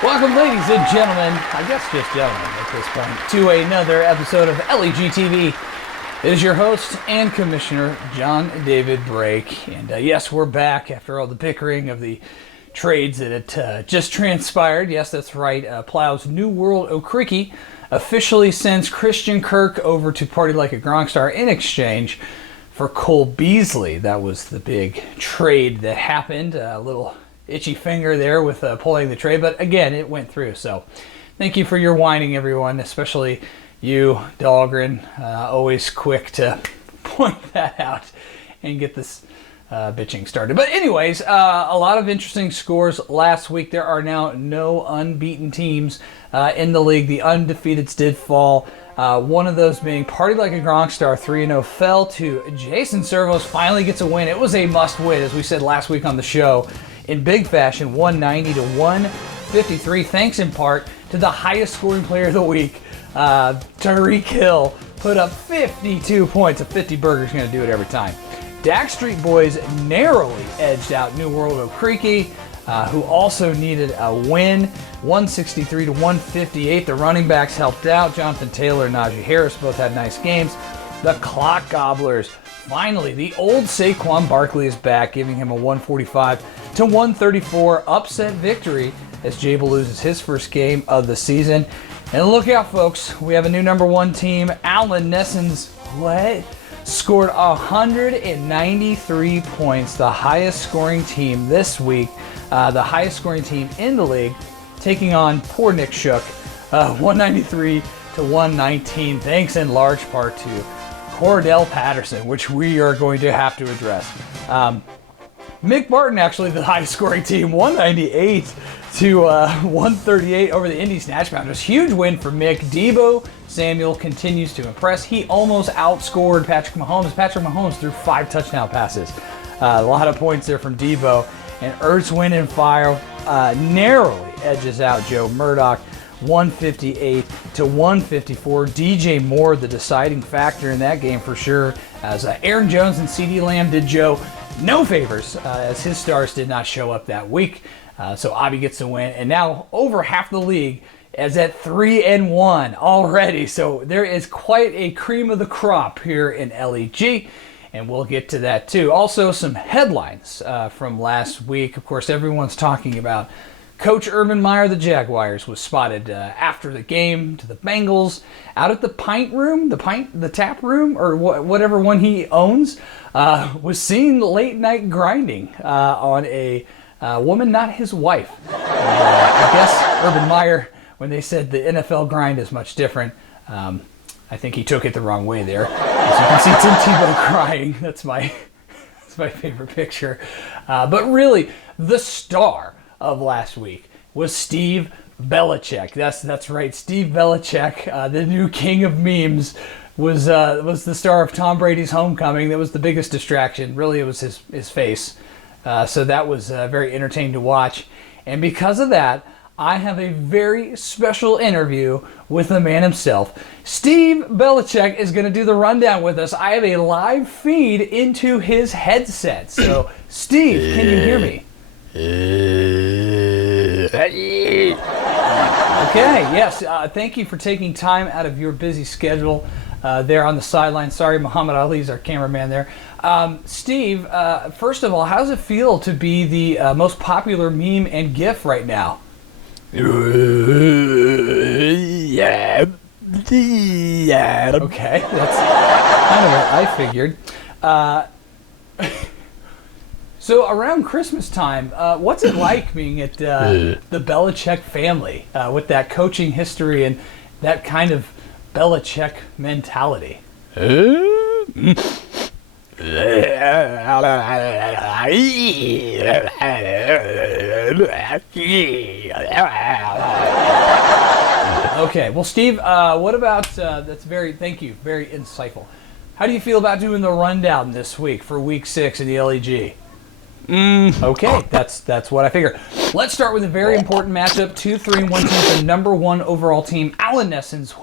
Welcome, ladies and gentlemen, I guess just gentlemen at this point, to another episode of LEG TV. It is your host and commissioner, John David Brake. And yes, we're back after all the bickering of the trades that had just transpired. Yes, that's right. Plow's New World Okriki officially sends Christian Kirk over to party like a Gronkstar in exchange for Cole Beasley. That was the big trade that happened. A little itchy finger there with pulling the trade, but again, it went through. So thank you for your whining, everyone, especially you, Dahlgren, always quick to point that out and get this bitching started. But anyways, a lot of interesting scores last week. There are now no unbeaten teams in the league. The undefeateds did fall. One of those being Party Like a Gronkstar 3-0 fell to Jason Servos. Finally gets a win. It was a must win, as we said last week on the show, in big fashion, 190 to 153, thanks in part to the highest scoring player of the week, Tyreek Hill, put up 52 points. A 50 burger's going to do it every time. Dak Street Boys narrowly edged out New World Okriki, who also needed a win, 163 to 158. The running backs helped out. Jonathan Taylor and Najee Harris both had nice games. The Clock Gobblers, finally, the old Saquon Barkley is back, giving him a 145 to 134 upset victory as Jabel loses his first game of the season. And look out, folks, we have a new number one team. Allen Nessens scored 193 points, the highest scoring team this week, the highest scoring team in the league, taking on poor Nick Shook, 193 to 119, thanks in large part to Cordell Patterson, which we are going to have to address. Mick Martin, actually the highest scoring team, 198 to 138 over the Indy Snatch Mountains. Huge win for Mick. Deebo Samuel continues to impress. He almost outscored Patrick Mahomes. Patrick Mahomes threw 5 touchdown passes. A lot of points there from Deebo. And Ertz, Wind, and Fire narrowly edges out Joe Murdoch, 158 to 154. DJ Moore, the deciding factor in that game for sure, as Aaron Jones and CeeDee Lamb did Joe no favors, as his stars did not show up that week. So Abby gets the win, and now over half the league is at 3-1 already. So there is quite a cream of the crop here in LEG, and we'll get to that too. Also, some headlines from last week. Of course, everyone's talking about Coach Urban Meyer, the Jaguars, was spotted after the game to the Bengals out at the pint room, the tap room, or whatever one he owns, was seen late night grinding on a woman, not his wife. I guess Urban Meyer, when they said the NFL grind is much different, I think he took it the wrong way there. As you can see Tim Tebow crying. That's my favorite picture. But really, the star of last week was Steve Belichick. That's right, Steve Belichick, the new king of memes, was the star of Tom Brady's homecoming. That was the biggest distraction. Really, it was his face. So that was very entertaining to watch. And because of that, I have a very special interview with the man himself. Steve Belichick is going to do the rundown with us. I have a live feed into his headset. So, Steve, can you hear me? Okay, yes. Thank you for taking time out of your busy schedule there on the sideline. Sorry, Muhammad Ali's our cameraman there. Steve, first of all, how does it feel to be the most popular meme and GIF right now? Okay, that's kind of what I figured. So around Christmas time, what's it like being at the Belichick family with that coaching history and that kind of Belichick mentality? Okay, well, Steve, what about, thank you, very insightful. How do you feel about doing the rundown this week for week 6 in the LEG? Okay, that's what I figured. Let's start with a very important matchup. 2-3-1 team, the number 1 overall team, Allen Nessens,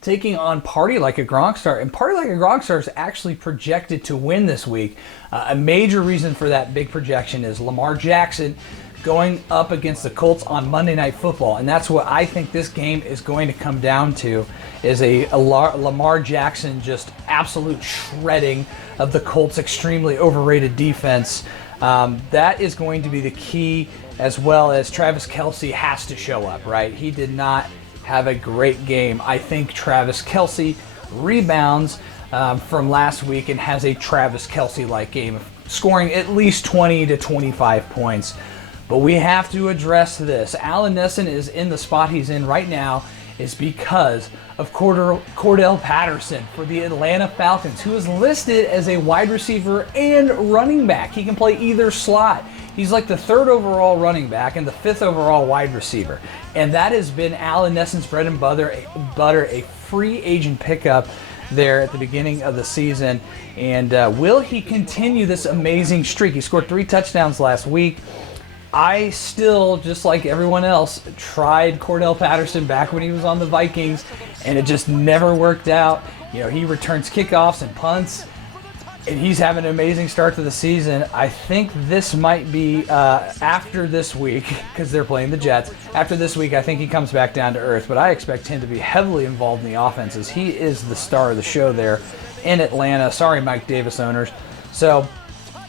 taking on Party Like a Gronkstar. And Party Like a Gronkstar is actually projected to win this week. A major reason for that big projection is Lamar Jackson going up against the Colts on Monday Night Football. And that's what I think this game is going to come down to, is a Lamar Jackson just absolute shredding of the Colts' extremely overrated defense. That is going to be the key, as well as Travis Kelce has to show up, right? He did not have a great game. I think Travis Kelce rebounds from last week and has a Travis Kelce-like game, scoring at least 20 to 25 points. But we have to address this. Allen Nesson is in the spot he's in right now is because of Cordell Patterson for the Atlanta Falcons, who is listed as a wide receiver and running back. He can play either slot. He's like the 3rd overall running back and the 5th overall wide receiver. And that has been Allen Nesson's bread and butter, a free agent pickup there at the beginning of the season. And will he continue this amazing streak? He scored 3 touchdowns last week. I still, just like everyone else, tried Cordell Patterson back when he was on the Vikings, and it just never worked out. You know, he returns kickoffs and punts, and he's having an amazing start to the season. I think this might be after this week, because they're playing the Jets. After this week, I think he comes back down to earth, but I expect him to be heavily involved in the offense, as he is the star of the show there in Atlanta. Sorry, Mike Davis owners. So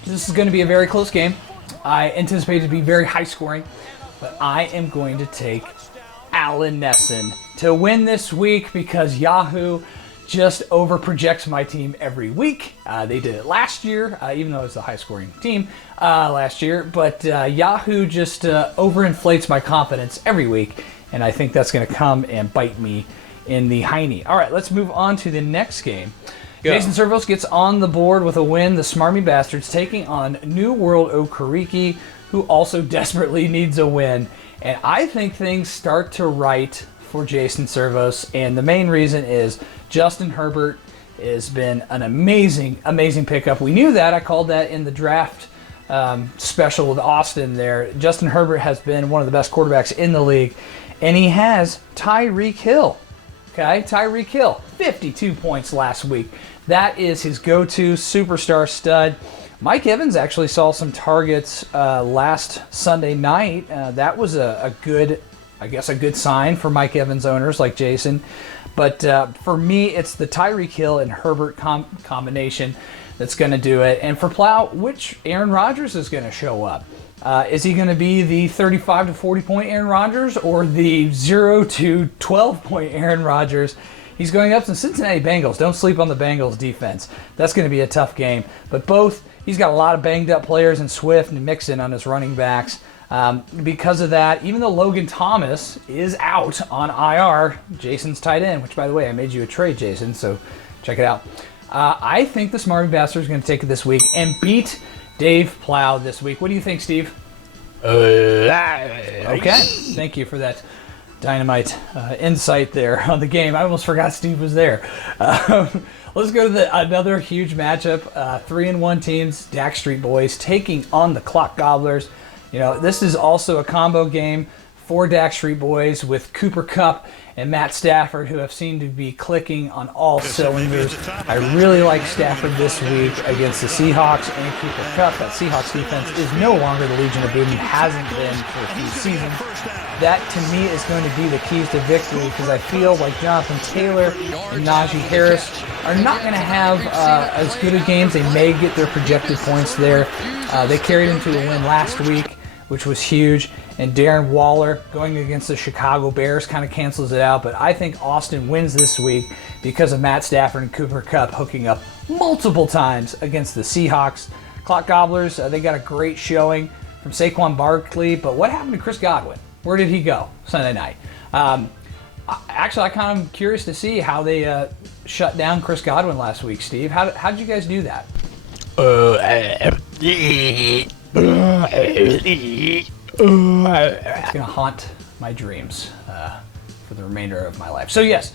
this is going to be a very close game. I anticipate it to be very high scoring, but I am going to take Allen Nesson to win this week because Yahoo just overprojects my team every week. They did it last year, even though it was a high scoring team last year, but Yahoo just overinflates my confidence every week, and I think that's going to come and bite me in the hiney. All right, let's move on to the next game. Jason Servos gets on the board with a win. The Smarmy Bastards taking on New World Okariki, who also desperately needs a win. And I think things start to right for Jason Servos. And the main reason is Justin Herbert has been an amazing, amazing pickup. We knew that. I called that in the draft special with Austin there. Justin Herbert has been one of the best quarterbacks in the league. And he has Tyreek Hill. Okay, Tyreek Hill, 52 points last week. That is his go-to superstar stud. Mike Evans actually saw some targets last Sunday night. That was a good sign for Mike Evans owners like Jason. But for me, it's the Tyreek Hill and Herbert combination that's going to do it. And for Plow, which Aaron Rodgers is going to show up? Is he going to be the 35 to 40 point Aaron Rodgers or the 0 to 12 point Aaron Rodgers? He's going up to the Cincinnati Bengals. Don't sleep on the Bengals defense. That's going to be a tough game. But he's got a lot of banged up players in Swift and Mixon on his running backs. Because of that, even though Logan Thomas is out on IR, Jason's tight end, which by the way, I made you a trade, Jason, so check it out. I think the Smarty Bastard is going to take it this week and beat Dave Plow this week. What do you think, Steve? Okay, thank you for that dynamite insight there on the game. I almost forgot Steve was there. Let's go to another huge matchup. 3-1 teams, Dak Street Boys taking on the Clock Gobblers. You know, this is also a combo game for Dak Street Boys with Cooper Kupp and Matt Stafford, who have seemed to be clicking on all cylinders. I really like Stafford this week against the Seahawks and Cooper Kupp. That Seahawks defense is no longer the Legion of Boom. Hasn't been for a few seasons. That, to me, is going to be the keys to victory because I feel like Jonathan Taylor and Najee Harris are not going to have as good of games. They may get their projected points there. They carried them to a win last week, which was huge. And Darren Waller going against the Chicago Bears kind of cancels it out. But I think Austin wins this week because of Matt Stafford and Cooper Kupp hooking up multiple times against the Seahawks. Clock Gobblers, they got a great showing from Saquon Barkley. But what happened to Chris Godwin? Where did he go Sunday night? Actually, I kind of curious to see how they shut down Chris Godwin last week, Steve. How did you guys do that? It's going to haunt my dreams for the remainder of my life. So yes,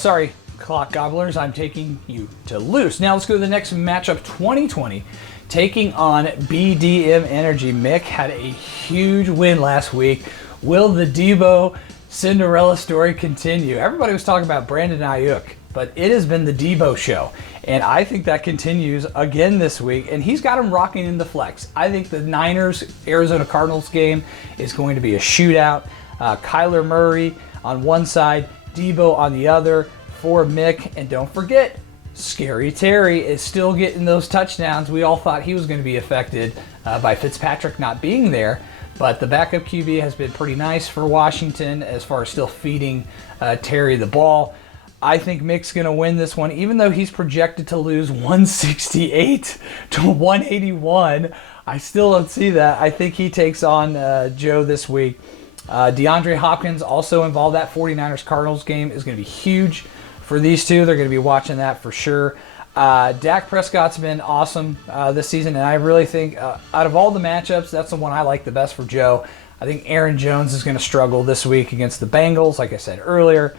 sorry, Clock Gobblers, I'm taking you to lose. Now let's go to the next matchup, 2020. Taking on BDM Energy. Mick had a huge win last week. Will the Debo Cinderella story continue? Everybody was talking about Brandon Ayuk, but it has been the Debo show. And I think that continues again this week. And he's got him rocking in the flex. I think the Niners-Arizona Cardinals game is going to be a shootout. Kyler Murray on one side, Debo on the other for Mick. And don't forget, Scary Terry is still getting those touchdowns. We all thought he was going to be affected by Fitzpatrick not being there. But the backup QB has been pretty nice for Washington as far as still feeding Terry the ball. I think Mick's going to win this one, even though he's projected to lose 168 to 181. I still don't see that. I think he takes on Joe this week. DeAndre Hopkins also involved. That 49ers-Cardinals game is going to be huge for these two. They're going to be watching that for sure. Dak Prescott's been awesome this season, and I really think out of all the matchups, that's the one I like the best for Joe. I think Aaron Jones is going to struggle this week against the Bengals, like I said earlier.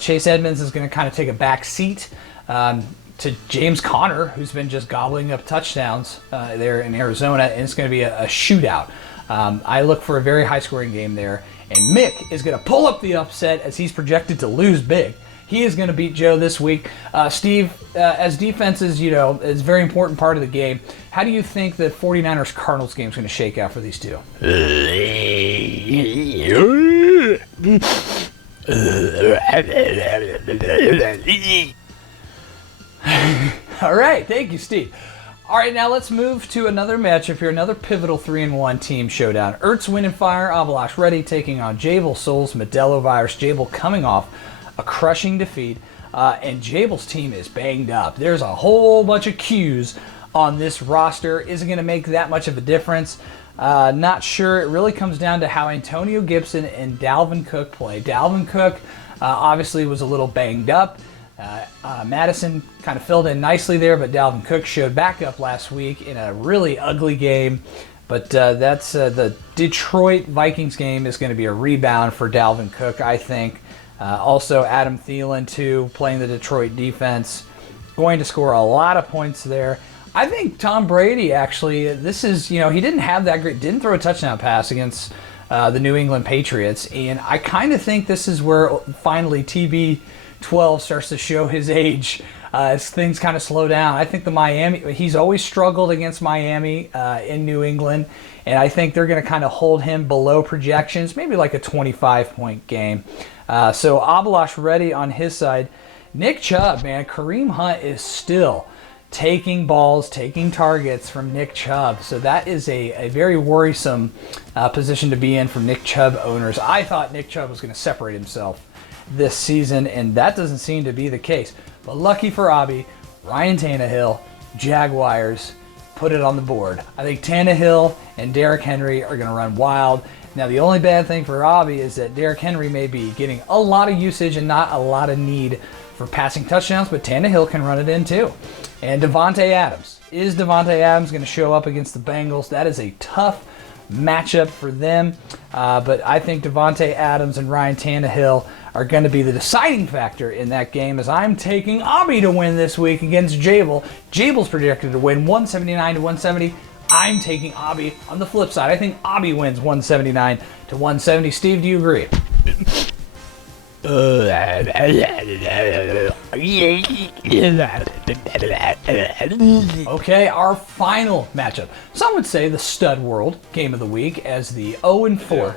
Chase Edmonds is going to kind of take a back seat to James Conner, who's been just gobbling up touchdowns there in Arizona, and it's going to be a shootout. I look for a very high-scoring game there, and Mick is going to pull up the upset as he's projected to lose big. He is going to beat Joe this week. Steve, as defenses, is a very important part of the game. How do you think the 49ers-Cardinals game is going to shake out for these two? All right, thank you, Steve. All right, now let's move to another matchup here, another pivotal 3-1 team showdown. Ertz, Wind and Fire, Abalash Ready taking on Jabel Souls, Modelo Virus. Jabel coming off a crushing defeat, and Jabel's team is banged up. There's a whole bunch of Qs on this roster. Isn't going to make that much of a difference. Not sure. It really comes down to how Antonio Gibson and Dalvin Cook play. Dalvin Cook obviously was a little banged up. Madison kind of filled in nicely there, but Dalvin Cook showed back up last week in a really ugly game. But that's the Detroit Vikings game is going to be a rebound for Dalvin Cook, I think. Also, Adam Thielen, too, playing the Detroit defense, going to score a lot of points there. I think Tom Brady, actually, this is, he didn't have that great, didn't throw a touchdown pass against the New England Patriots. And I kind of think this is where finally TB12 starts to show his age as things kind of slow down. I think he's always struggled against Miami in New England. And I think they're going to kind of hold him below projections, maybe like a 25-point game. So Abalash Ready on his side. Nick Chubb, man, Kareem Hunt is still taking balls, taking targets from Nick Chubb. So that is a very worrisome position to be in for Nick Chubb owners. I thought Nick Chubb was going to separate himself this season, and that doesn't seem to be the case. But lucky for Abby, Ryan Tannehill, Jaguars, put it on the board. I think Tannehill and Derrick Henry are going to run wild. Now, the only bad thing for Abby is that Derrick Henry may be getting a lot of usage and not a lot of need for passing touchdowns, but Tannehill can run it in too. And Davante Adams. Is Davante Adams going to show up against the Bengals? That is a tough matchup for them, but I think Davante Adams and Ryan Tannehill are going to be the deciding factor in that game, as I'm taking Abby to win this week against Jabel. Jabel's projected to win 179 to 170. I'm taking Abby on the flip side. I think Abby wins 179 to 170. Steve, do you agree? Okay, our final matchup. Some would say the Stud World Game of the Week, as the 0-4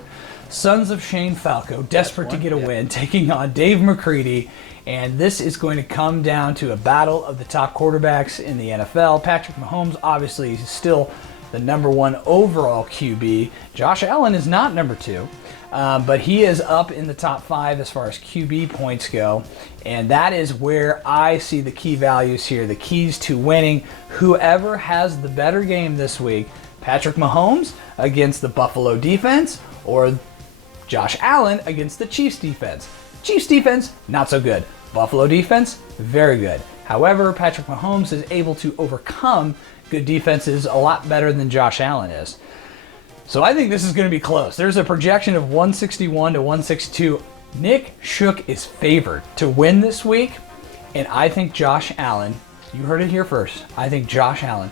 Sons of Shane Falco, desperate to get a win, taking on Dave McCready. And this is going to come down to a battle of the top quarterbacks in the NFL. Patrick Mahomes, obviously, is still the number one overall QB. Josh Allen is not number two, but he is up in the top 5 as far as QB points go. And that is where I see the key values here, the keys to winning. Whoever has the better game this week, Patrick Mahomes against the Buffalo defense, or Josh Allen against the Chiefs defense. Chiefs defense, not so good. Buffalo defense, very good. However, Patrick Mahomes is able to overcome good defenses a lot better than Josh Allen is. So I think this is going to be close. There's a projection of 161 to 162. Nick Shook is favored to win this week, and I think Josh Allen, you heard it here first, I think Josh Allen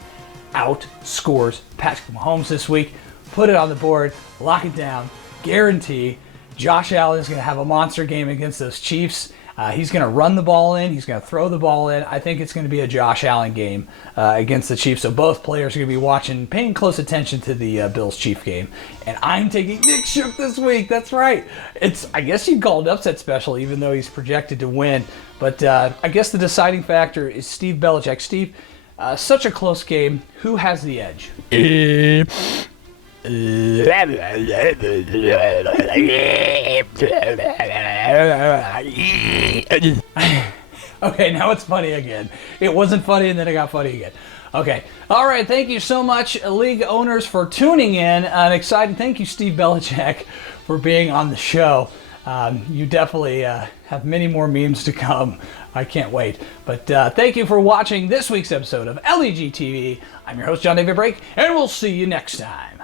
outscores Patrick Mahomes this week. Put it on the board, lock it down, guarantee. Josh Allen is going to have a monster game against those Chiefs. He's going to run the ball in. He's going to throw the ball in. I think it's going to be a Josh Allen game against the Chiefs. So both players are going to be watching, paying close attention to the Bills-Chief game. And I'm taking Nick Shook this week. That's right. I guess you'd call it upset special, even though he's projected to win. But I guess the deciding factor is Steve Belichick. Steve, such a close game. Who has the edge? Okay, now it's funny again. It wasn't funny and then it got funny again. Okay. All right. Thank you so much, league owners, for tuning in. Excited. Thank you, Steve Belichick, for being on the show. You definitely have many more memes to come. I can't wait. But thank you for watching this week's episode of LEG TV. I'm your host, John David Brake, and we'll see you next time.